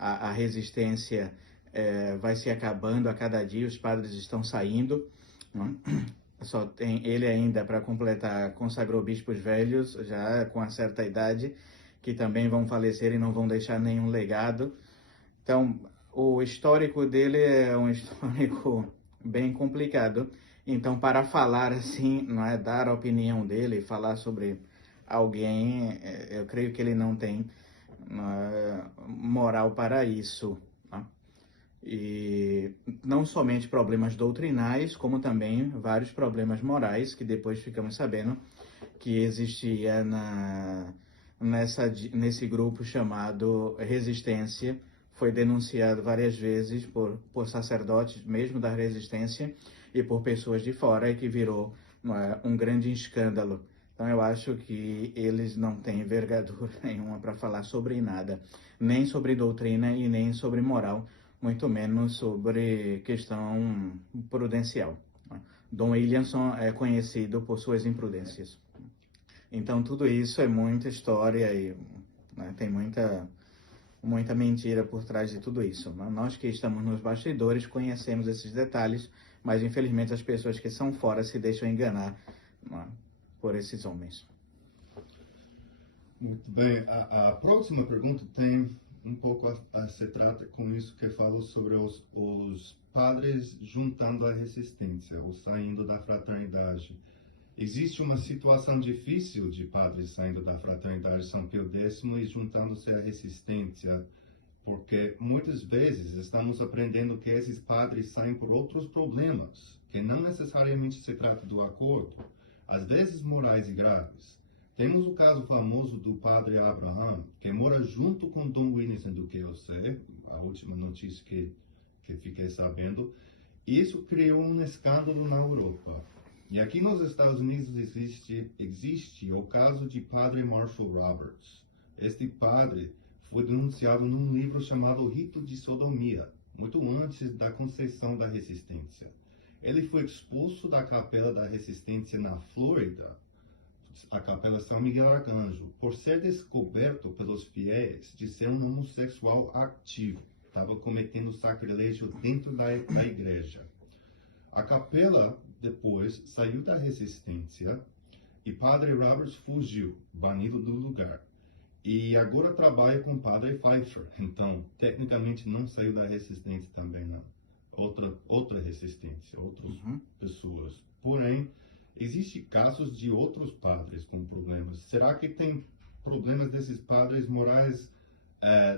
a resistência vai se acabando a cada dia, os padres estão saindo, né? Só tem ele ainda para completar, consagrou bispos velhos, já com uma certa idade, que também vão falecer e não vão deixar nenhum legado. Então, o histórico dele é um histórico bem complicado. Então, para falar assim, não é, dar a opinião dele, falar sobre alguém, eu creio que ele não tem moral para isso. Tá? E não somente problemas doutrinais, como também vários problemas morais, que depois ficamos sabendo que existia nesse grupo chamado Resistência. Foi denunciado várias vezes por sacerdotes mesmo da Resistência e por pessoas de fora, e que virou um grande escândalo. Então eu acho que eles não têm envergadura nenhuma para falar sobre nada, nem sobre doutrina e nem sobre moral, muito menos sobre questão prudencial. Dom Williamson é conhecido por suas imprudências. Então tudo isso é muita história e tem muita mentira por trás de tudo isso. Nós que estamos nos bastidores conhecemos esses detalhes, mas infelizmente as pessoas que são fora se deixam enganar por esses homens. Muito bem. A próxima pergunta tem um pouco a se trata com isso que falo sobre os padres juntando a resistência, ou saindo da fraternidade. Existe uma situação difícil de padres saindo da fraternidade São Pio X e juntando-se à resistência, porque muitas vezes estamos aprendendo que esses padres saem por outros problemas, que não necessariamente se trata do acordo, às vezes morais e graves. Temos o caso famoso do padre Abraham, que mora junto com Dom Williamson, do que eu sei, a última notícia que fiquei sabendo. Isso criou um escândalo na Europa. E aqui nos Estados Unidos existe o caso de padre Marshall Roberts. Este padre foi denunciado num livro chamado Rito de Sodomia, muito antes da concepção da resistência. Ele foi expulso da capela da resistência na Flórida, a capela São Miguel Arcanjo, por ser descoberto pelos fiéis de ser um homossexual ativo. Estava cometendo sacrilégio dentro da igreja. A capela depois saiu da resistência e padre Roberts fugiu, banido do lugar. E agora trabalha com padre Pfeiffer. Então, tecnicamente não saiu da resistência também, não. Outra resistência, outras pessoas. Porém, existem casos de outros padres com problemas. Será que tem problemas desses padres morais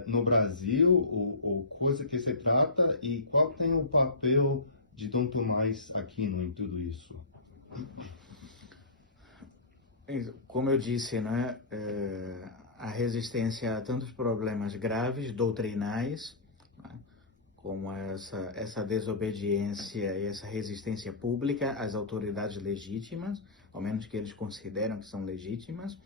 no Brasil, ou coisa que se trata? E qual tem o papel de Dom Tomás Aquino em tudo isso? Como eu disse, né, a resistência a tantos problemas graves, doutrinais, né, como essa desobediência e essa resistência pública às autoridades legítimas, ao menos que eles consideram que são legítimas.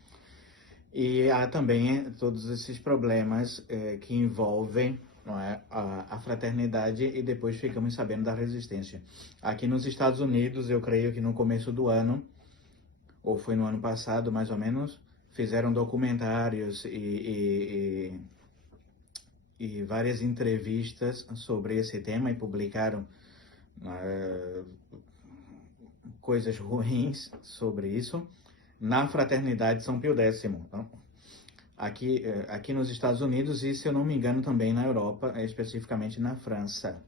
E há também todos esses problemas que envolvem, não é, a fraternidade, e depois ficamos sabendo da resistência. Aqui nos Estados Unidos, eu creio que no começo do ano, ou foi no ano passado mais ou menos, fizeram documentários e várias entrevistas sobre esse tema e publicaram coisas ruins sobre isso na Fraternidade São Pio X. Então, aqui nos Estados Unidos e, se eu não me engano, também na Europa, especificamente na França.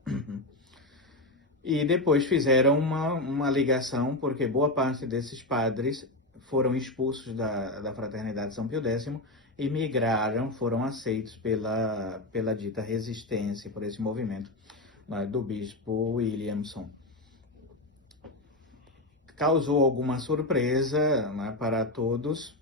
E depois fizeram uma ligação, porque boa parte desses padres foram expulsos da Fraternidade São Pio X e migraram, foram aceitos pela dita resistência, por esse movimento, né, do bispo Williamson. Causou alguma surpresa, né, para todos,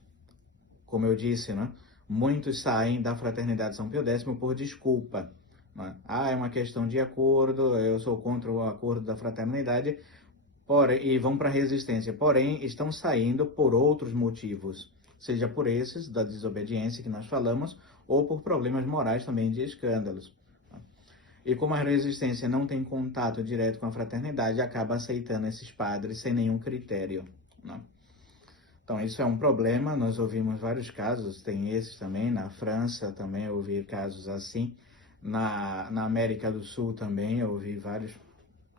como eu disse, né? Muitos saem da Fraternidade São Pio X por desculpa. Né? É uma questão de acordo, eu sou contra o acordo da fraternidade, e vão para a resistência. Porém, estão saindo por outros motivos, seja por esses, da desobediência que nós falamos, ou por problemas morais também, de escândalos. E como a resistência não tem contato direto com a fraternidade, acaba aceitando esses padres sem nenhum critério. Né? Então, isso é um problema. Nós ouvimos vários casos, tem esses também, na França também eu ouvi casos assim, Na América do Sul também eu vi vários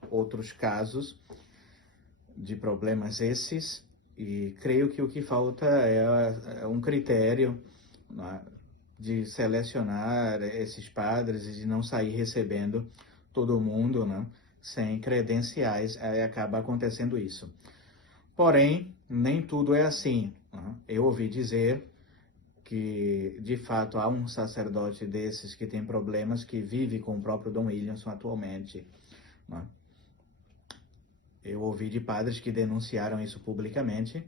outros casos de problemas esses, e creio que o que falta é um critério, né, de selecionar esses padres e de não sair recebendo todo mundo, né, sem credenciais, aí acaba acontecendo isso. Porém, nem tudo é assim, né? Eu ouvi dizer que, de fato, há um sacerdote desses que tem problemas, que vive com o próprio Dom Williamson atualmente, né? Eu ouvi de padres que denunciaram isso publicamente,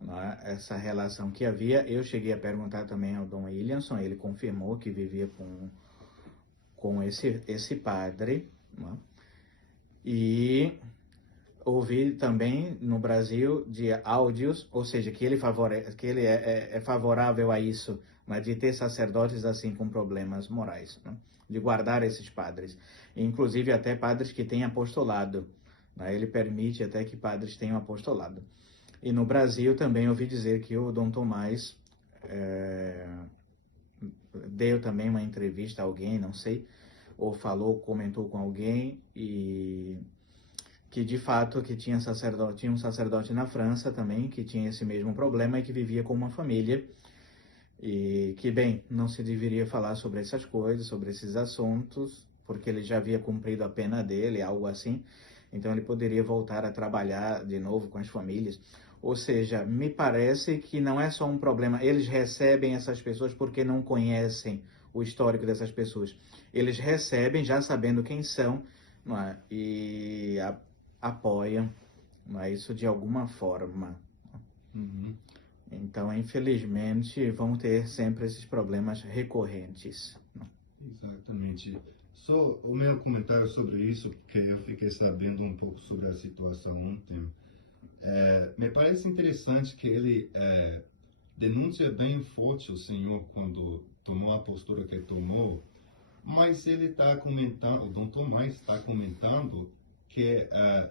né? Essa relação que havia. Eu cheguei a perguntar também ao Dom Williamson, ele confirmou que vivia com esse padre, né? E ouvi também no Brasil de áudios, ou seja, que ele é favorável a isso, né, de ter sacerdotes assim com problemas morais, né, de guardar esses padres, inclusive até padres que têm apostolado, né, ele permite até que padres tenham apostolado. E no Brasil também ouvi dizer que o Dom Tomás deu também uma entrevista a alguém, não sei, ou comentou com alguém, e que de fato que tinha um sacerdote na França também, que tinha esse mesmo problema e que vivia com uma família, e que, bem, não se deveria falar sobre essas coisas, sobre esses assuntos, porque ele já havia cumprido a pena dele, algo assim, então ele poderia voltar a trabalhar de novo com as famílias. Ou seja, me parece que não é só um problema, eles recebem essas pessoas porque não conhecem o histórico dessas pessoas. Eles recebem já sabendo quem são, não é? E apoiam, não é? Isso de alguma forma. Uhum. Então, infelizmente, vão ter sempre esses problemas recorrentes. Exatamente. Só o meu comentário sobre isso, porque eu fiquei sabendo um pouco sobre a situação ontem. Me parece interessante que ele denuncia bem forte o Senhor quando tomou a postura que tomou, mas ele está comentando, o Dom Tomás está comentando que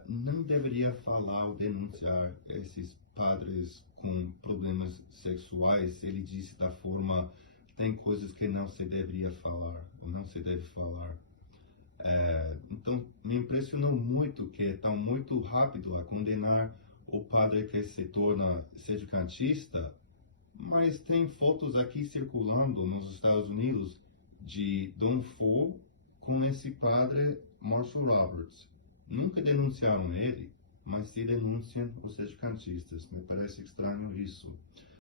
não deveria falar ou denunciar esses padres com problemas sexuais. Ele disse da forma, tem coisas que não se deveria falar, ou não se deve falar. Então, me impressionou muito que está muito rápido a condenar o padre que se torna sedicantista, mas tem fotos aqui circulando nos Estados Unidos de Dom Fo com esse padre Marshall Roberts. Nunca denunciaram ele, mas se denunciam os sedicantistas. Me parece estranho isso.